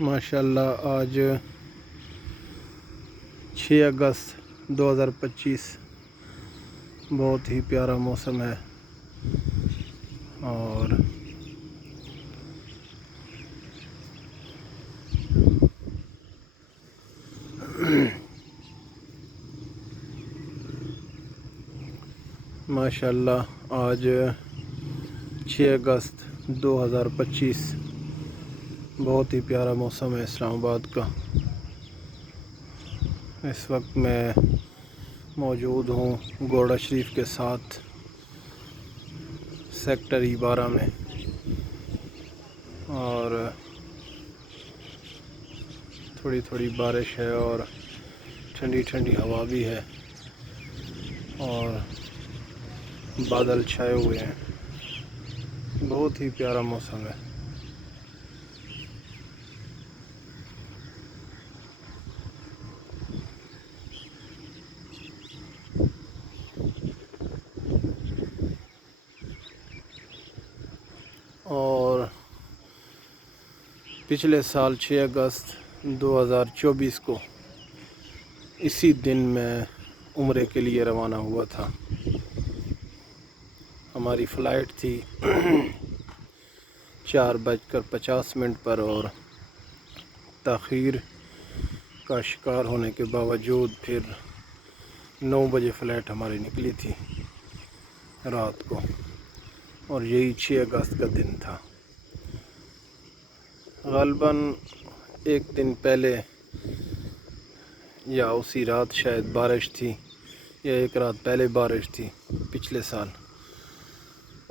ماشاءاللہ آج 6 اگست 2025 بہت ہی پیارا موسم ہے اور ماشاءاللہ آج 6 اگست 2025 بہت ہی پیارا موسم ہے اسلام آباد کا۔ اس وقت میں موجود ہوں گوڑا شریف کے ساتھ سیکٹر E12 میں، اور تھوڑی تھوڑی بارش ہے اور ٹھنڈی ٹھنڈی ہوا بھی ہے اور بادل چھائے ہوئے ہیں، بہت ہی پیارا موسم ہے۔ اور پچھلے سال 6 اگست 2024 کو اسی دن میں عمرے کے لیے روانہ ہوا تھا۔ ہماری فلائٹ تھی 4:50 پر، اور تاخیر کا شکار ہونے کے باوجود پھر 9 بجے فلائٹ ہماری نکلی تھی رات کو، اور یہی 6 اگست کا دن تھا۔ غالباً ایک دن پہلے یا اسی رات شاید بارش تھی، یا ایک رات پہلے بارش تھی پچھلے سال،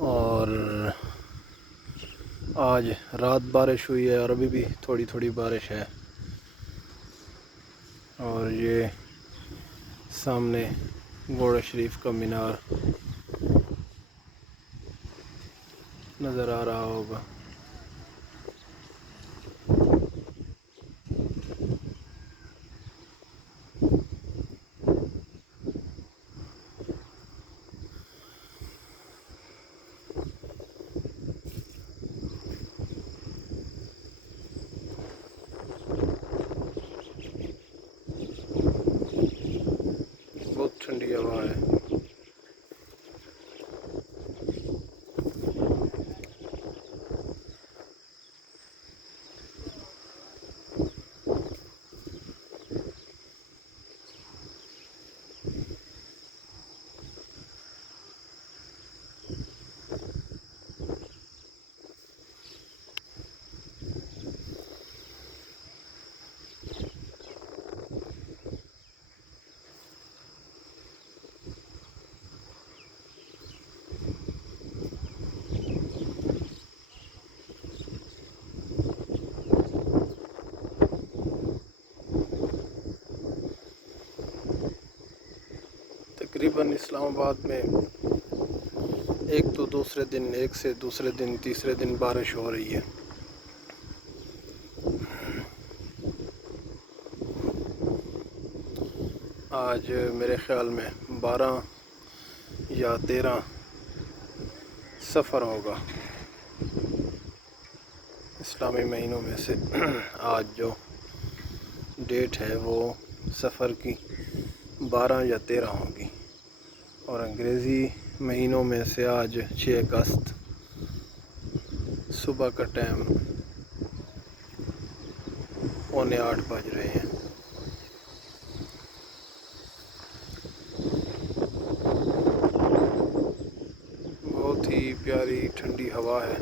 اور آج رات بارش ہوئی ہے اور ابھی بھی تھوڑی تھوڑی بارش ہے۔ اور یہ سامنے گوڑا شریف کا مینار نظر آ رہا ہوگا۔ بہت ٹھنڈی ہوا ہے۔ تقریباً اسلام آباد میں ایک سے دوسرے دن تیسرے دن بارش ہو رہی ہے۔ آج میرے خیال میں 12 یا 13 سفر ہوگا اسلامی مہینوں میں سے۔ آج جو ڈیٹ ہے وہ سفر کی 12 یا 13 ہوگی، اور انگریزی مہینوں میں سے آج 6 اگست صبح کا ٹائم 7:45 بج رہے ہیں۔ بہت ہی پیاری ٹھنڈی ہوا ہے۔